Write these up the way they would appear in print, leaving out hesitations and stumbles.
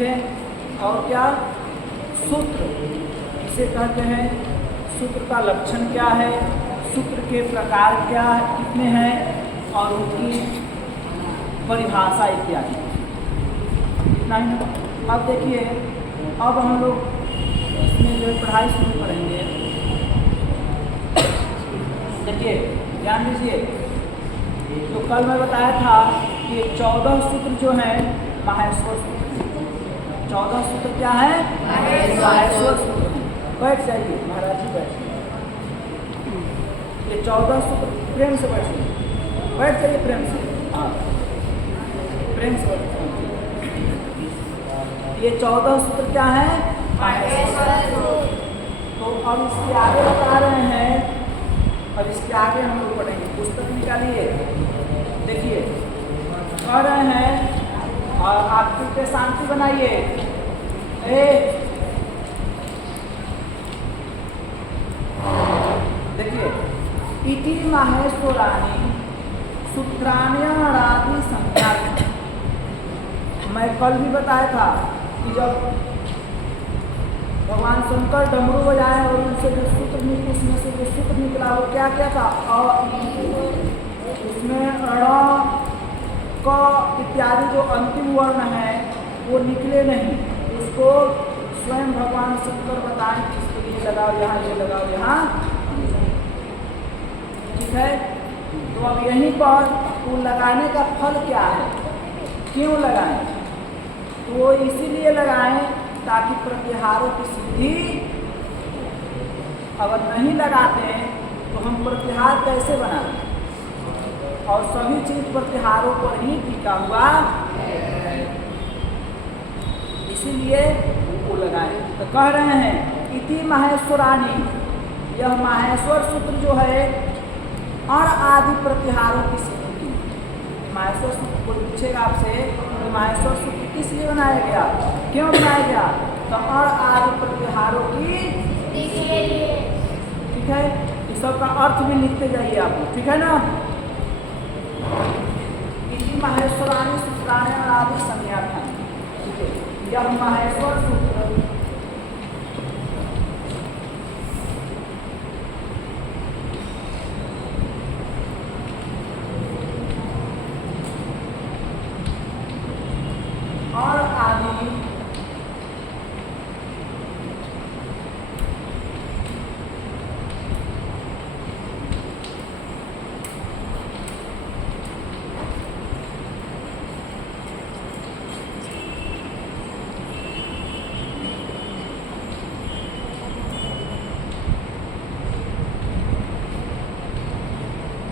लिखे। और क्या सूत्र, इसे कहते हैं सूत्र का लक्षण क्या है, सूत्र के प्रकार क्या कितने हैं और उनकी परिभाषा इत्यादि। इतना ही ना। अब देखिए, अब हम लोग इसमें जो पढ़ाई शुरू करेंगे। देखिए ध्यान दीजिए, तो कल मैं बताया था कि 14 सूत्र जो हैं माहेश्वर सूत्र। 14 सूत्र क्या है? माहेश्वर सूत्र। बैठ जाइए महाराज जी, बैठ जाइए। ये 14 सूत्र प्रेम से बैठ जाइए, बैठ जाइए प्रेम से। हाँ, प्रेम से बैठ जाइए। ये 14 सूत्र क्या है? माहेश्वर सूत्र। तो अब इसके आगे बता रहे हैं, अब इसके आगे हम लोग पढ़ेंगे। पुस्तक निकालिए, देखिए कह रहे हैं और आप पे शांति बनाइए। देखिए, इति माहेश्वराणि सूत्राण्यणादि संख्या। मैं कल भी बताया था कि जब भगवान शंकर डमरू बजाए और उनसे जो सूत्र निकले, उसमें से जो सूत्र निकला वो क्या क्या था? उसमें ण क इत्यादि जो अंतिम वर्ण है वो निकले नहीं। उसको स्वयं भगवान शंकर बताएं कि इसको ये लगाओ यहाँ, ये लगाओ यहाँ। ठीक है, तो अब यहीं पर वो लगाने का फल क्या है, क्यों लगाएं? तो वो इसीलिए लगाएं ताकि प्रत्याहारों की सिद्धि। अगर नहीं लगाते हैं तो हम प्रत्याहार कैसे बनाएं? और सभी चीज प्रत्याहारों पर ही टिका हुआ, इसीलिए वो लगाएं। तो कह रहे हैं इति माहेश्वराणि, यह माहेश्वर सूत्र जो है अण आदि प्रत्याहारों की सिद्धि की। माहेश्वर सूत्र कोई पूछेगा आपसे तो माहेश्वर सूत्र किस लिए बनाया गया, क्यों बनाया गया? तो अण आदि प्रत्याहारों की। ठीक है, इस सब का अर्थ भी लिखते जाइए आप, ठीक है ना। इति माहेश्वराणि सूत्राणि आदि संज्ञार्थानि। ठीक है, यह माहेश्वर सूत्र और आदि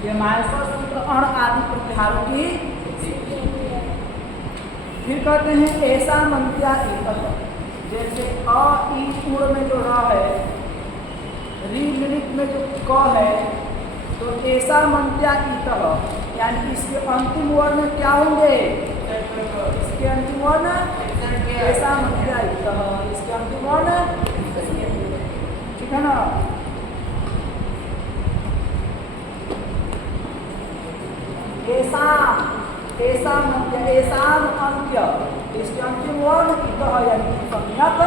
ये माहेश्वर सूत्र अण आदि प्रत्याहारों की। फिर कहते हैं ऐसा मंत्या एकल, जैसे अ ई पूर्ण में जो र है, री लिट में जो क है, तो ऐसा मंत्या इतः, यानी इसके अंतिम वर्ण क्या होंगे? इसके अंतिम वर्ण ऐसा मंत्या इतः, इसके अंतिम वर्ण। ठीक है ना। ऐसा ऐसा मध्य, ऐसा अंत्य, इसके अंतिम वर्ण इतः यानी संज्ञक,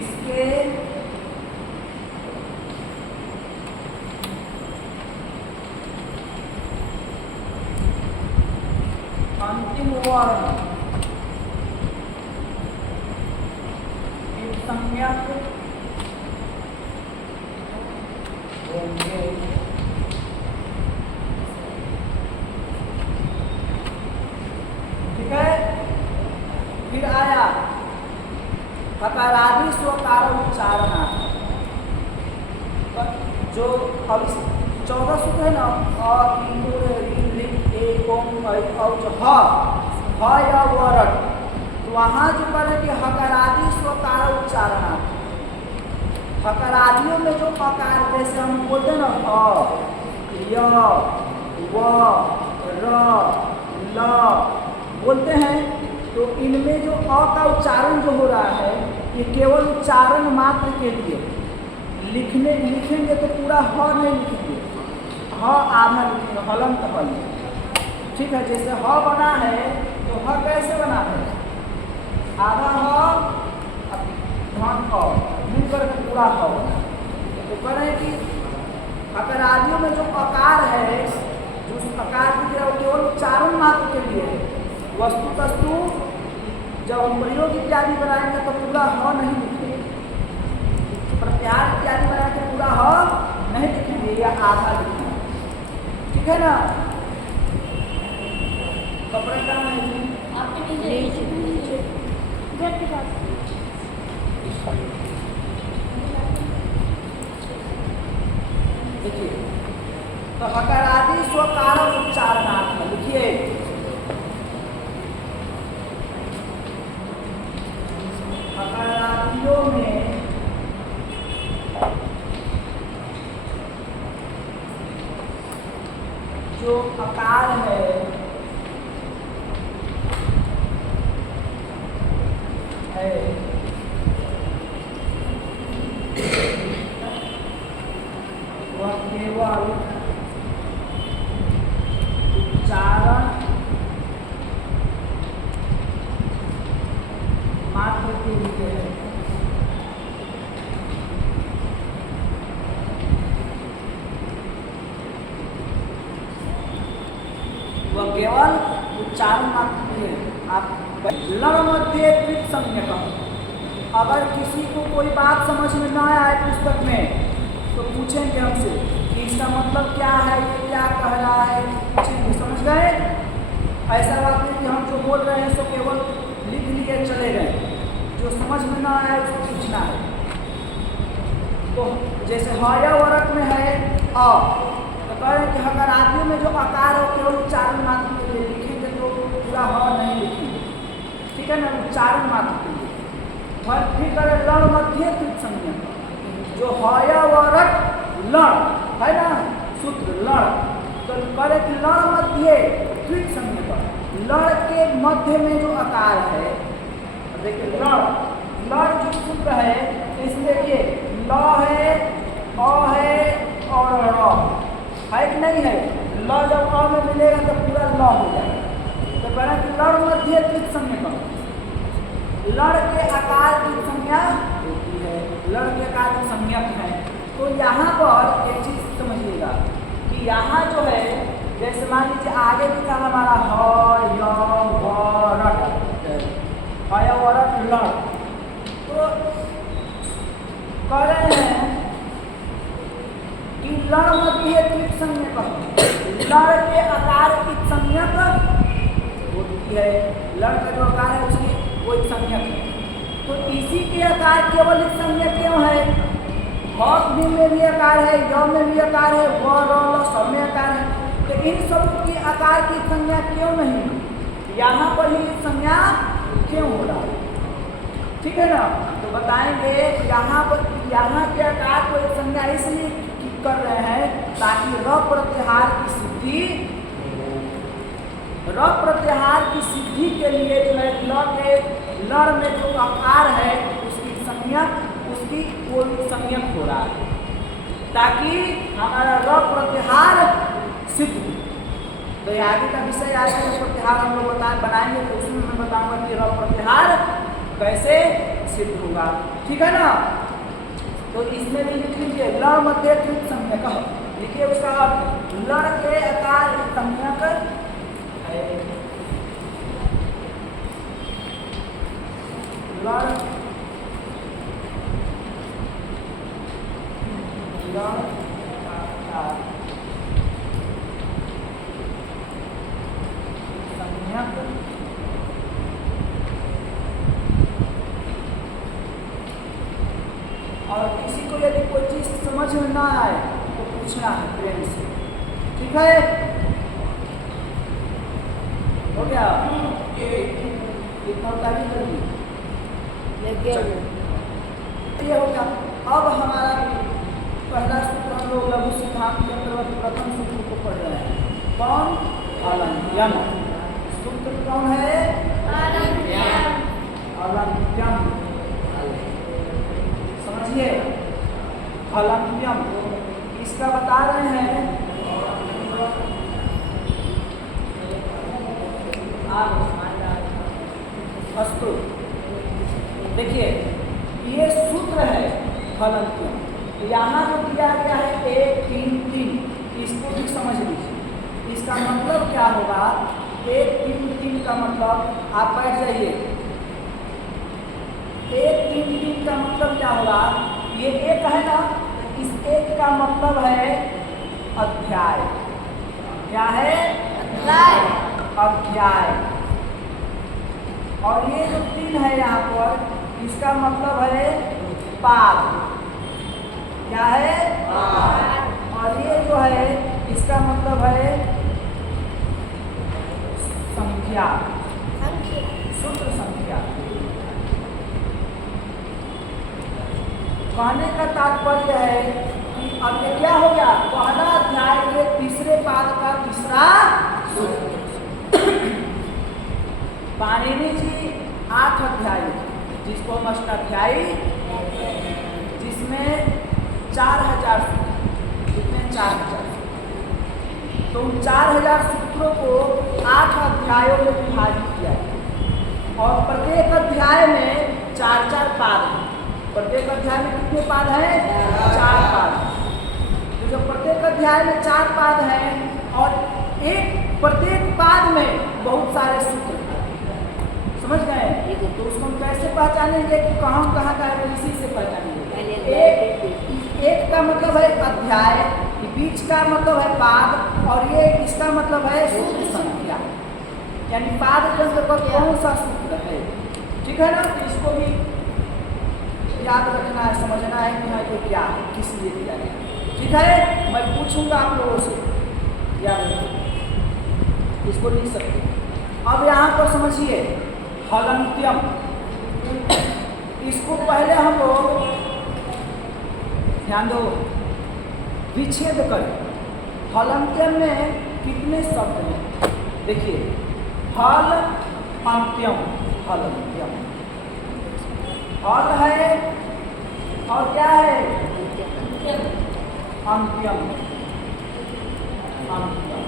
इसके अंतिम वर्ण संज्ञक होंगे। फिर आया हकारादि स्वकार उच्चारणार्थ। जो अब 14 सूत्र है ना, या वरण, तो वहाँ जो करें कि हकारादि स्वकार उच्चारणार्थ। हकारादियों में जो अकार, जैसे हम बोलते ना य व र ल बोलते हैं, तो इनमें जो अ का उच्चारण जो हो रहा है ये केवल उच्चारण मात्र के लिए। लिखेंगे तो पूरा ह नहीं लिखेंगे, ह आधा लिखेंगे, हलंत हल। ठीक है, जैसे ह बना है तो ह कैसे कह रहे हैं कि अगर आदियों में जो आकार है, जो आकार दिख रहा है वो केवल उच्चारण मात्र के लिए है। वस्तु जब हम प्रयोग इत्यादि बनाएंगे तो पूरा ह नहीं लिखेंगे, प्रत्याहार इत्यादि बना के पूरा ह नहीं लिखेंगे या आधा लिखेंगे, ठीक है ना। कपड़े का देखिए, तो हकारादि स्वकारक उच्चारणार्थ लिखिए। हकारादियों में जो आकार है वह केवल उच्चारण मात्र के लिए है। वह केवल उच्चारण मात्र के लिए है। आप लड़ मध्य कृत संज्ञक, अगर किसी को कोई बात समझ में ना आए पुस्तक में तो पूछेंगे हमसे कि इसका मतलब क्या है, ये क्या कह रहा है, पूछेंगे, समझ गए। ऐसा बात नहीं कि हम जो बोल रहे हैं सो केवल लिख लिए चले गए, जो समझ में ना आए उसको पूछना है। तो जैसे हया वर्ग में है अ, तो कह रहे हैं कि अगर आदमी में जो आकार हो केवल उच्चारण मात्र के लिए लिखेंगे तो पूरा ह नहीं लिखेंगे, ठीक है ना, उच्चारण मात्र के लिए। फिर करें लड़ मध्य कृत संज्ञक, जो हया वर्ग लड़ है ना, सूत्र लड़, तो करे कि लड़ मध्य कृत संज्ञक, लड़ के मध्य में जो आकार है, देखिए लड़ जो सूत्र है इसमें देखिए ल है, अ है और र है कि नहीं है। ल जब अ में मिलेगा तो पूरा ल हो जाएगा। तो कह रहे कि लड़ मध्य कृत संज्ञक, लड़ के आकार की संज्ञा होती है, लड़ के आकार की संज्ञक है। तो यहाँ पर एक चीज समझिएगा कि यहाँ जो है, जैसे मान लीजिए आगे भी था हमारा ह य व रट, हय वरट लड़, तो कह रहे हैं कि लड़ मध्य कृत संज्ञक, लड़ के आकार की संज्ञक होती है, लड़ का जो आकार है उसकी वो एक संज्ञक है। तो इसी के आकार केवल एक संज्ञक क्यों है, ह में भी आकार है, य में भी आकार है, व र ल सब में आकार है, तो इन सब की आकार की संज्ञा क्यों नहीं, यहाँ पर ही संज्ञा क्यों हो रहा है, ठीक है ना। तो बताएंगे यहाँ पर, यहाँ के आकार को एक संज्ञा इसलिए कर रहे हैं ताकि र प्रत्याहार की सिद्धि, र प्रत्याहार की सिद्धि के लिए जो है ल के लड़ में जो आकार है उसकी संज्ञक, उसकी कोई संज्ञक हो रहा है ताकि हमारा र प्रत्याहार सिद्ध हो। तो ये आगे का विषय आएगा, जो प्रत्याहार हम लोग बनाएंगे तो उसमें मैं बताऊंगा कि र प्रत्याहार कैसे सिद्ध होगा, ठीक है ना। तो इसमें भी लिख लीजिए लड़ मध्य कृत संज्ञक, लिखिए उसका अर्थ लड़ के आकार संज्ञक है, लड़ आकार संज्ञक और किसी को यदि कोई चीज समझ में ना आए तो पूछना है प्रेम से, ठीक है, हो गया। इतना तारीफ कर दी, ये हो गया। अब हमारा पहला सूत्र हम लोग लघु सिद्धांत के अंतर्गत प्रथम सूत्र को पढ़ रहे हैं, कौन, अलंत्यम। सूत्र कौन है, अलंत्यम, समझिए अलंत्यम, इसका बता रहे हैं अस्तु। देखिए ये सूत्र है फलंत्यम, तो यहाँ जो दिया गया है 1 3 3, इसको भी समझ लीजिए। इसका मतलब क्या होगा? 1 3 3 का मतलब, आप बैठ जाइए, 1 3 3 का मतलब क्या होगा? ये एक है ना, इस एक का मतलब है अध्याय। क्या है? अध्याय। अध्याय। और ये जो 3 है यहाँ पर, इसका मतलब है पाद। क्या है? पाद। और ये जो है इसका मतलब है संख्या, सूत्र संख्या। कहने का तात्पर्य है कि अब ये क्या हो गया? पहला अध्याय के तीसरे पाद का तीसरा सूत्र। पाणिनि जी 8 अध्याय, जिसको हम अष्टाध्यायी, जिसमें 4000 सूत्र, जिसमें 4000, तो उन 4000 सूत्रों को 8 अध्यायों में विभाजित किया है और प्रत्येक अध्याय में 4-4 पाद हैं। प्रत्येक अध्याय में कितने पाद हैं? 4 पाद। तो जो प्रत्येक अध्याय में 4 पाद हैं और प्रत्येक पाद में बहुत सारे सूत्र, समझ गए? तो उसको हम कैसे पहचानेंगे कि कहाँ कहाँ का है? इसी से पहचानेंगे। एक का मतलब है अध्याय, बीच का मतलब है पाद, और ये इसका मतलब है सूत्र संख्या, यानी पाद के अंतर्गत कौन सा सूत्र है। ठीक है ना? तो इसको भी याद रखना है, समझना है कि हाँ ये क्या है, किस लिए दिया गया। ठीक है? मैं पूछूंगा आप लोगों से, याद रखिए, इसको लिख सकते हैं। अब यहाँ पर समझिए हलन्त्यम, इसको पहले हम लोग ध्यान दो, विच्छेद करें। हलन्त्यम में कितने शब्द हैं? देखिए, हल अंत्यम, हलन्त्यम, हल है और क्या है? अंत्यम, अंत्यम।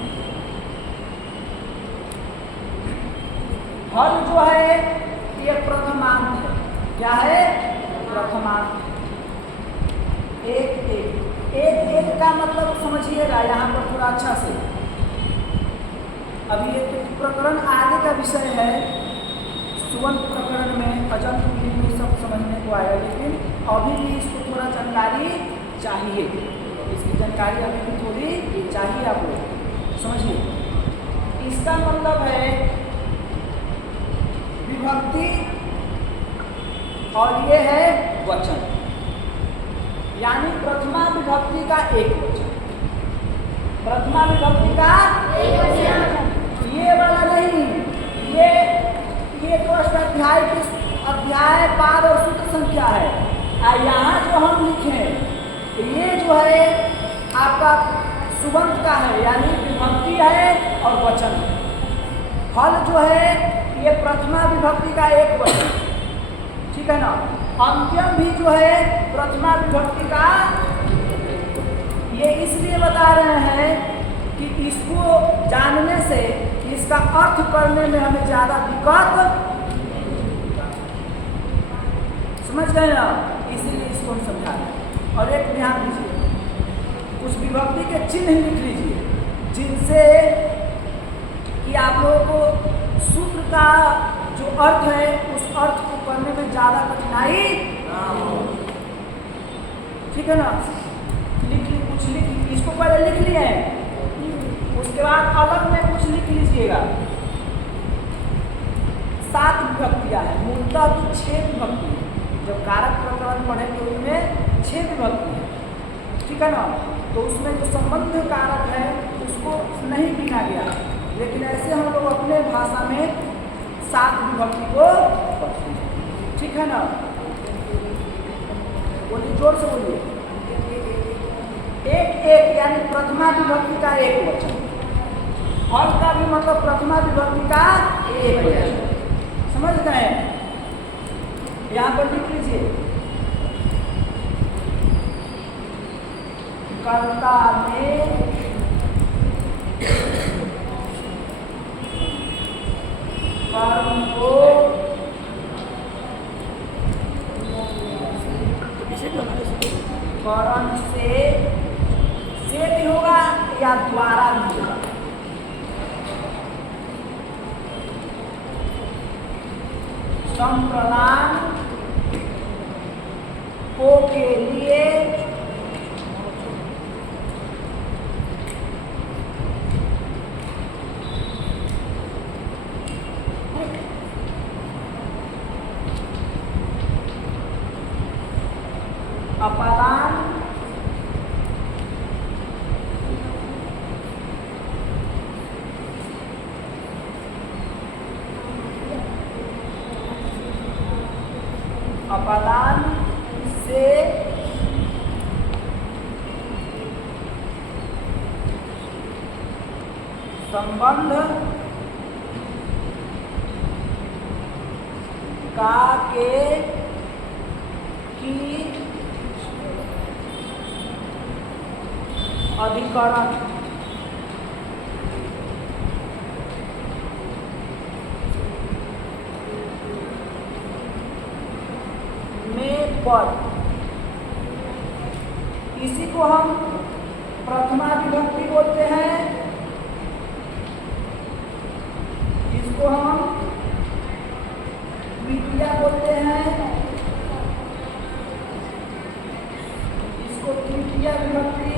हल जो है ये प्रथमांत है। क्या है? प्रथमांत। एक एक एक एक का मतलब समझिएगा यहाँ पर थोड़ा अच्छा से। अभी ये तो प्रकरण आगे का विषय है, सुवर्ण प्रकरण में अजंत में सब समझने को आया, लेकिन अभी भी इसको थोड़ा जानकारी चाहिए। इसकी जानकारी अभी भी थोड़ी चाहिए आप लोग, समझिए। इसका मतलब है विभक्ति और ये है वचन, यानी प्रथमा विभक्ति का एक वचन, प्रथमा विभक्ति का एक वचन। ये वाला नहीं, ये तो अष्टाध्याय की अध्याय, पाद और सूत्र संख्या है। और यहाँ जो हम लिखे ये जो है आपका सुबंत का है, यानी विभक्ति है और वचन है। फल जो है ये प्रथमा विभक्ति का एक वचन, ठीक है ना। अंत्यम भी जो है प्रथमा विभक्ति का, ये इसलिए बता रहे हैं कि इसको जानने से इसका अर्थ करने में हमें ज़्यादा दिक्कत, समझ गए ना, इसीलिए इसको हम समझा रहे हैं। और एक ध्यान दीजिए, उस विभक्ति के चिन्ह लिख लीजिए जिनसे कि आप लोगों को सूत्र का जो अर्थ है उस अर्थ को करने में ज़्यादा कठिनाई ना हो, ठीक है ना। लिख ली, कुछ लिख, इसको पहले लिख लिए हैं, उसके बाद अलग में कुछ लिख लीजिएगा। 7 विभक्तियाँ हैं, मूलतः तो 6 विभक्ति है। जब कारक प्रकरण पढ़ेंगे उसमें 6 विभक्ति है, ठीक है ना। तो उसमें जो संबंध कारक है उसको नहीं गिना गया, लेकिन ऐसे हम लोग अपने भाषा में 7 विभक्ति को पढ़ते हैं, ठीक है ना। बोलिए, जोर से बोलिए। एक एक यानी प्रथमा विभक्ति का एक वचन, फल का भी मतलब प्रथमा विभक्ति का एक वचन, समझ गए। यहाँ पर लिख लीजिए, कर्ता में कर्म को करण संप्रदान को के लिए अपादान अपादान से संबंध का के की अधिकरण में पद, इसी को हम प्रथमा विभक्ति बोलते हैं, इसको हम द्वितीया बोलते हैं, इसको तृतीया विभक्ति,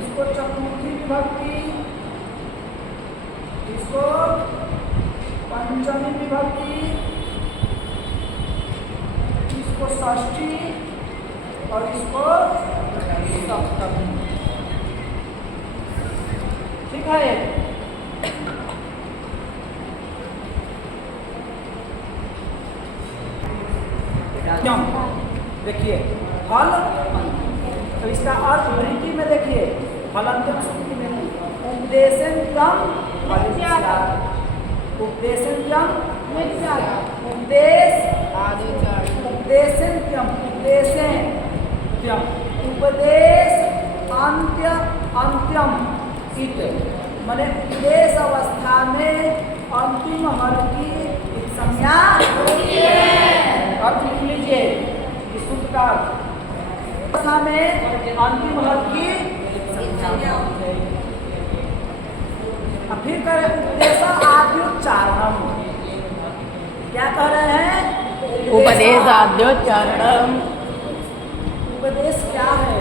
इसको चतुर्थी विभक्ति, इसको पंचमी विभक्ति, इसको षष्ठी और इसको सप्तमी। ठीक है। देखिए फल, तो इसका अर्थ वृत्ति में देखिए फलंतम सूत्र में उपदेशंत्यम उपदेशंत्यम उपदेश उपदेशंत्यम उपदेशंत्यम उपदेश अंत्य अंत्यम इत, माने उपदेश अवस्था में अंतिम हर की संज्ञा होती है। अर्थ लिख लीजिए इस सूत्र का अवस्था में अंतिम हर की संज्ञा होती है। अब फिर करें उपदेश आद्योच्चारणम, क्या कह रहे हैं? उपदेश आद्योच्चारणम। उपदेश क्या है?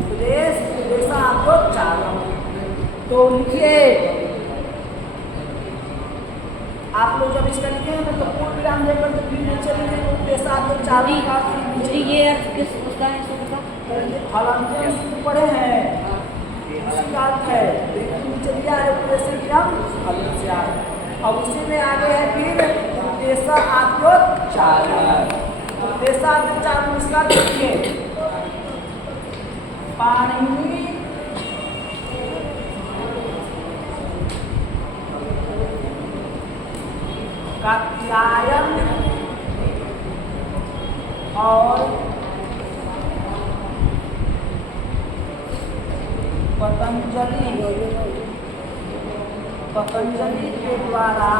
उपदेश उपदेश आद्योच्चारणम। तो लिखिए आप लोग जब इसका लिखेंगे ना तो पूर्ण विराम देकर तो फिर नीचे लिखेंगे उपदेश आद्योच्चारण का। ये किस उसका है सूत्र का? फलांतर सूत्र पढ़े हैं, उसी का अर्थ है नीचे दिया है उपदेशंत्यम अद्योच्चारण। अब उसी में आगे है फिर उपदेश आद्योच्चारण। उपदेश आद्योच्चारण इसका देखिए पाणिनि कात्यायन और पतंजलि के द्वारा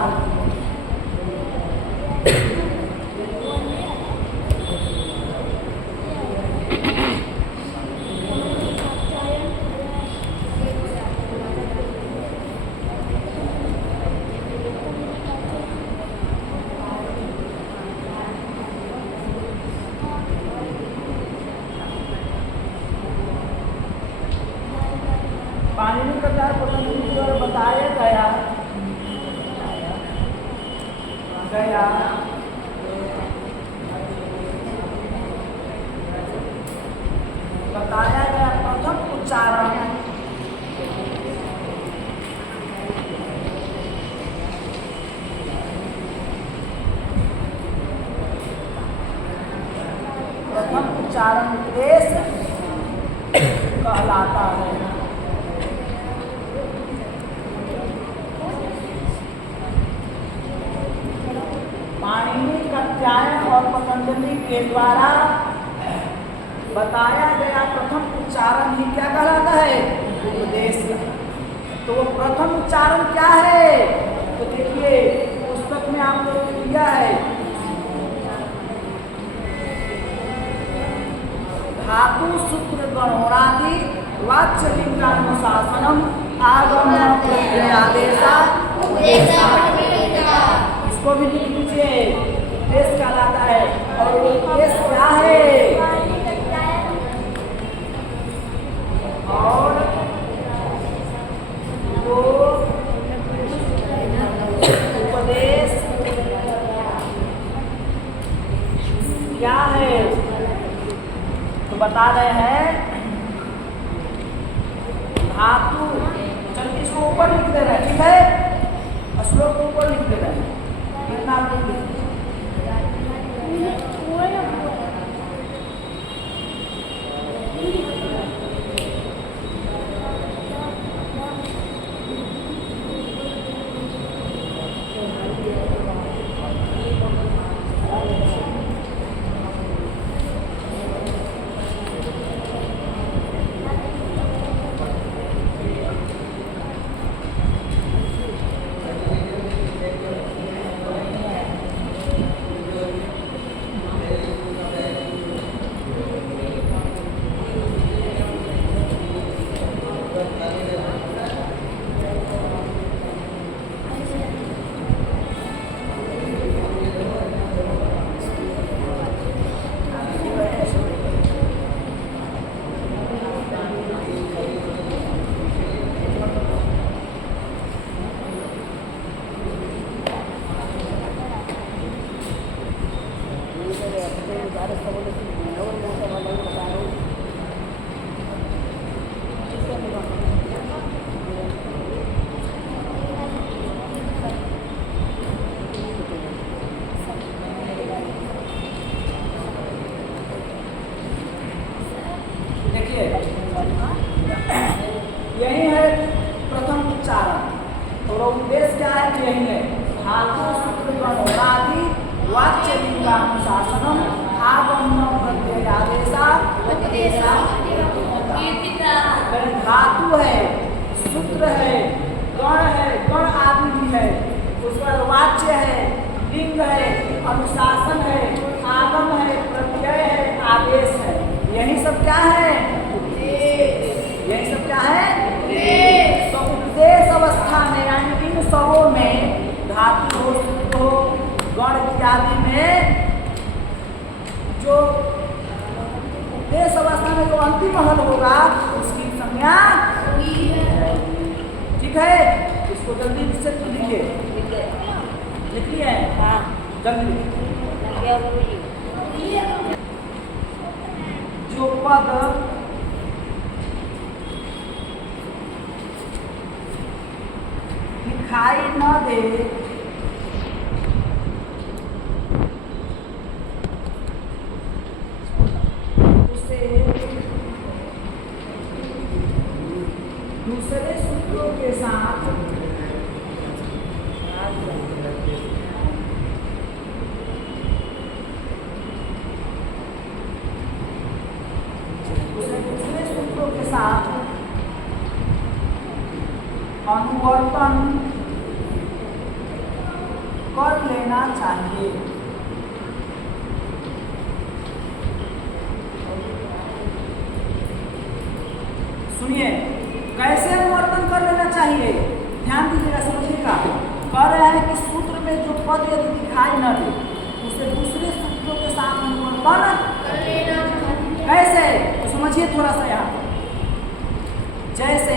पाणिनि का कार्य पतंजलि द्वारा बताया गया प्रथम उच्चारण उपदेश कहलाता है। पाणिनि कात्यायन और पतंजलि के द्वारा बताया गया प्रथम उच्चारण ही क्या कहलाता है? उपदेश। तो वो प्रथम उच्चारण क्या है? तो देखिए पुस्तक में आप लोग दिया है धातु सूत्र गणोरादि वाच्य लिंगानुशासनम आगमन प्रत्ययादेशा इसको भी लिख लीजिए, देश कहलाता है। और वो देश क्या है? और वो उपदेश क्या है? तो बता रहे हैं धातु। चलिए इसको ऊपर लिख दे रहे हैं, ठीक है? श्लोक को ऊपर लिख दे रहे हैं, इतना आप लिख लीजिए। यही है प्रथम उच्चारण। और उद्देश्य क्या है? यही है धातु सूत्र गणोरादि वाच्य लिंगानुशासनम आगमनम प्रत्ययादेशा उपदेशा। धातु है, सूत्र है, गण है, गण आदि भी है, उसके बाद वाच्य है, लिंग है, अनुशासन है, आगम है, प्रत्यय है, आदेश है। यही सब क्या है? यही सब क्या है? तो उपदेश अवस्था में यानी इन सबों में धातु हो, सूत्र हो, गण इत्यादि में जो उपदेश अवस्था में जो अंतिम हल होगा उसकी संज्ञा ठीक है। इसको जल्दी से लिखिए, लिख लिया है? हाँ, जल्दी। जो पद दिखाई न दे उसे दूसरे सूत्रों के साथ अनुवर्तन कर लेना चाहिए। सुनिए, कैसे अनुवर्तन कर लेना चाहिए? ध्यान दीजिएगा, समझिएगा। कह रहे हैं कि सूत्र में जो पद यदि दिखाई न दे उसे दूसरे सूत्रों के साथ अनुवर्तन कर लेना चाहिए। कैसे? तो समझिए थोड़ा सा यहाँ पर। जैसे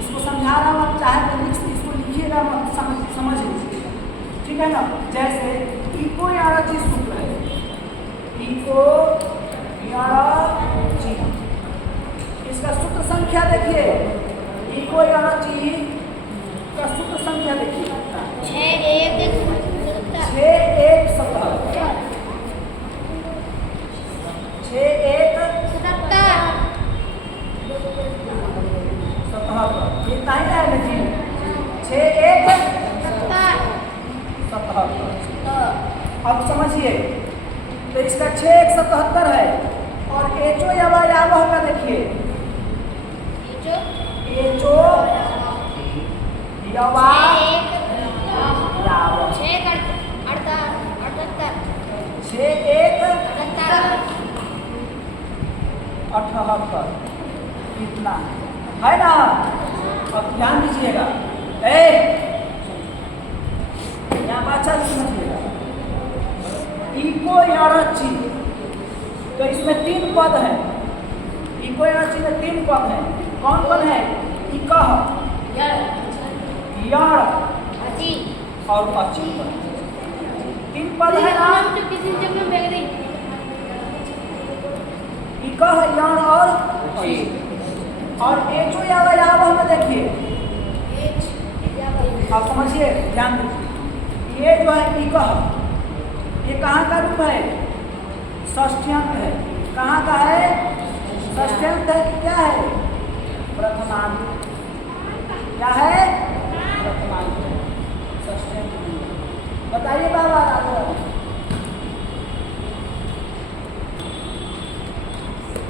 इसको समझा रहा हूँ, आप चाहे तो इसको लिखिएगा, समझ लीजिए, ठीक है ना? जैसे इको यारची सूत्र है, इको यारची, इसका सूत्र संख्या देखिए। इको यारची का सूत्र संख्या देखिए, 6 इतना ही है लेकिन 6 1 77। अब समझिए, तो इसका 6 1 77 है। और एचो यावह का देखिए, एचो यावह 6 1 78 इतना है ना। अब ध्यान दीजिएगा, इसमें 3 पद हैं। इको एनर्जी में 3 पद हैं। कौन कौन है? इकह, यण और अची पद। 3 पद है ना, इकह, यण और अची। और एचो या वयावह में देखिए, आप समझिए, ध्यान दीजिए। ये जो है इकह, ये कहाँ का रूप है? षष्ठ्यंत है। कहाँ का है? षष्ठ्यंत है कि क्या है? प्रथमांत। क्या है? प्रथमांत है, षष्ठ्यंत। बताइए बाबा।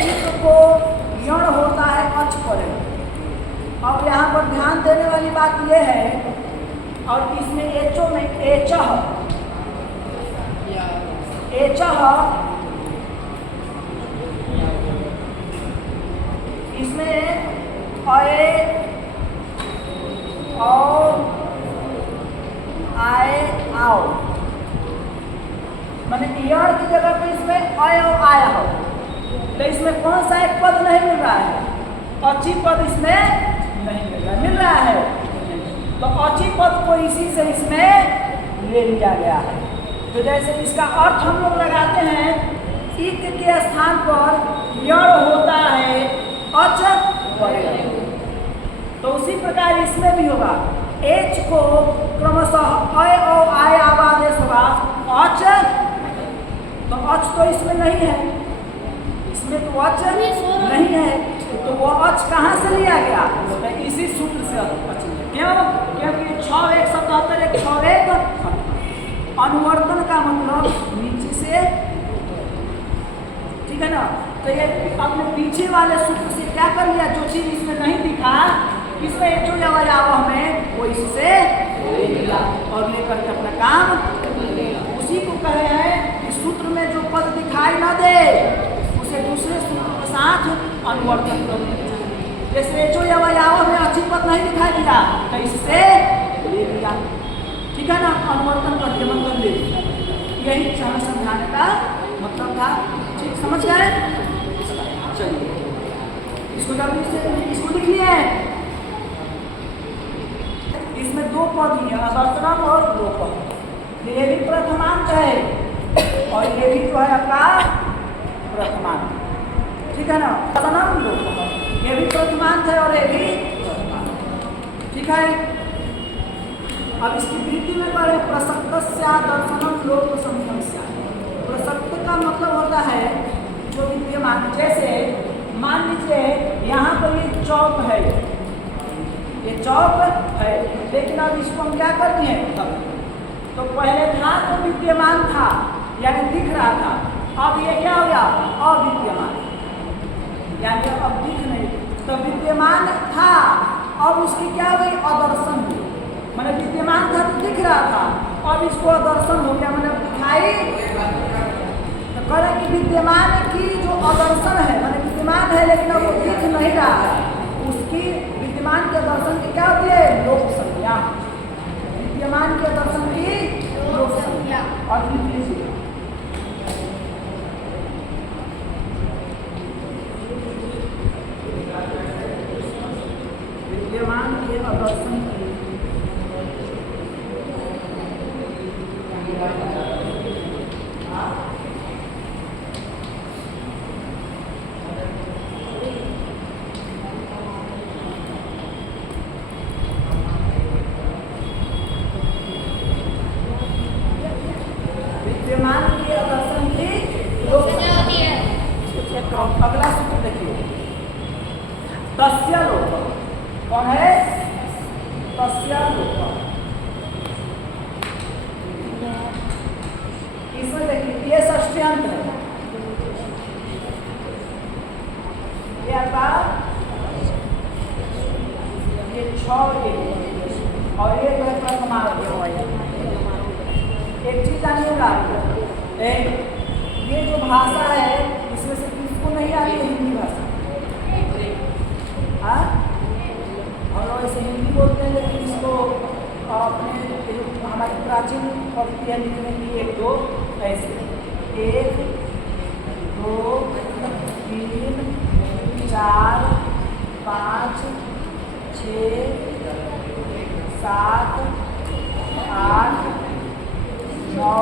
इसको यण होता है अच पर। अब यहाँ पर ध्यान देने वाली बात यह है, और इसमें एचो में एचह, इसमें अए और आए आओ, माने यण की जगह पे इसमें अय और आया हो। तो इसमें कौन सा एक पद नहीं मिल रहा है? अची पद इसमें नहीं मिल रहा है। मिल रहा है तो अची पद को इसी से इसमें ले लिया गया है। तो जैसे इसका अर्थ हम लोग लगाते हैं, इक के स्थान पर यण होता है अच पर। तो उसी प्रकार इसमें भी होगा। एच को क्रमशः अय और आय आवादेश होगा अच। तो अच तो इसमें नहीं है, इसमें तो अच नहीं है। तो वो अच कहाँ से लिया गया? तो इसी सूत्र से अच लिया। क्यों? क्योंकि 6 1 77 1 6 1 अनुवर्तन का मतलब नीचे से, ठीक है ना। तो ये अपने पीछे वाले सूत्र से क्या कर लिया? जो चीज इसमें नहीं दिखा, इसमें एचो या वयावह में, वो इससे ले लिया और लेकर के अपना काम। उसी को कहे हैं कि सूत्र में जो पद दिखाई ना दे उसे दूसरे सूत्र के साथ अनुवर्तन करो। जैसे एचो या वयावह में अच्छी पद नहीं दिखाई दिया तो इससे ले लिया, ठीक है ना, अनुवर्तन करके मतलब ले लिया। यही हमें समझाने का मतलब था। ठीक, समझ गए? चलिए इसको जल्दी से इसको लिख लिए। इसमें 2 पद ही है, अवर्तनम और लोपम। ये भी प्रथमांत है और ये भी जो है आपका प्रथमांत, ठीक है ना। अवर्तनम लोपम, ये भी प्रथमांत है और ये भी प्रथमांत, ठीक है। अब इसकी वृत्ति में पढ़े प्रसक्तस्या दर्शनम लोक समस्या। प्रसक्त का मतलब होता है जो विद्यमान। जैसे मान लीजिए यहाँ पर ये चौक है, ये चौक है, लेकिन अब इसको हम क्या करते हैं? तो पहले था तो विद्यमान था, यानी दिख रहा था। अब ये क्या हो गया? अविद्यमान, यानी अब दिख नहीं। तो विद्यमान था, अब उसकी क्या हुई? अदर्शन हुई। मैंने विद्यमान था तो दिख रहा था, अब इसको अदर्शन हो गया, मैंने दिखाई। तो कह कि विद्यमान की जो अदर्शन है, मैंने विद्यमान है लेकिन अब वो दिख नहीं रहा है, उसकी विद्यमान के दर्शन की क्या होती है? लोक संज्ञा। विद्यमान के दर्शन की लोक संज्ञा। और विद्यमान के अदर्शन की अगला सूत्र देखिए, तस्य लोक। कौन है? तस्य लोक। इसमें देखिए ये षष्ठ्यंत है, ये आपका ये 6 और ये जो है प्रथमांत। एक चीज जानिएगा, ये जो भाषा है इसमें से किसको नहीं आ रही है? हिंदी भाषा। हाँ, और ऐसे हिंदी बोलते हैं, लेकिन इसको अपने हमारी प्राचीन पद्धति है लिखने की 1 2 ऐसे 1 2 3 4 5 6 7 8 9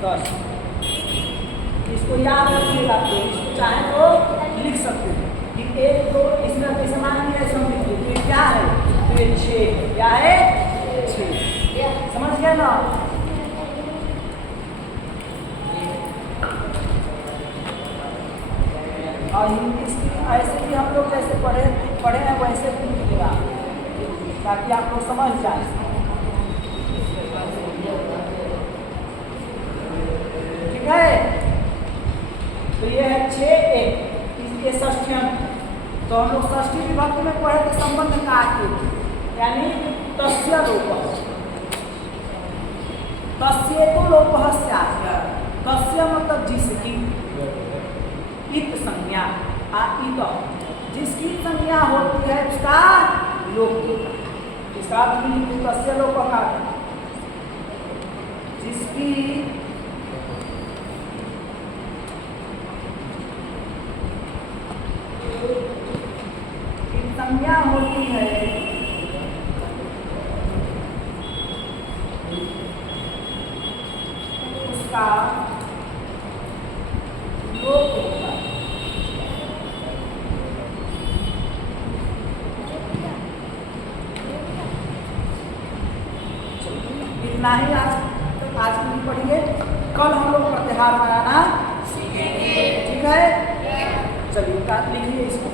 10। इसको याद रखिएगा, तो इसको चाहे तो लिख सकते हैं कि 1 2 इसका कैसे मान लिया, ऐसे हम लिख लेते हैं। क्या है, तो ये 6 है। क्या है, 6। समझ गए ना। और हिंदी ऐसे भी हम लोग जैसे पढ़े हैं वैसे भी लिखिएगा, ताकि आप लोग समझ जाए। ठीक है, तो ये है 6 1। इसके षष्ठ्यंत, तो हम लोग षष्ठी विभक्ति में पढ़े थे संबंध का आके, यानी तस्य लोपः। तस्येतो लोपः स्यात्। तस्य मतलब जिसकी, इत संज्ञा, इत जिसकी संज्ञा होती है उसका लोप। इसका तस्य लोपः का जिसकी संज्ञा होती है उसका लोप होता है। इतना ही आज की पढ़िए। कल हम लोग प्रतिहार बनाना सीखेंगे। ठीक है, चलिए लिखिए इसको।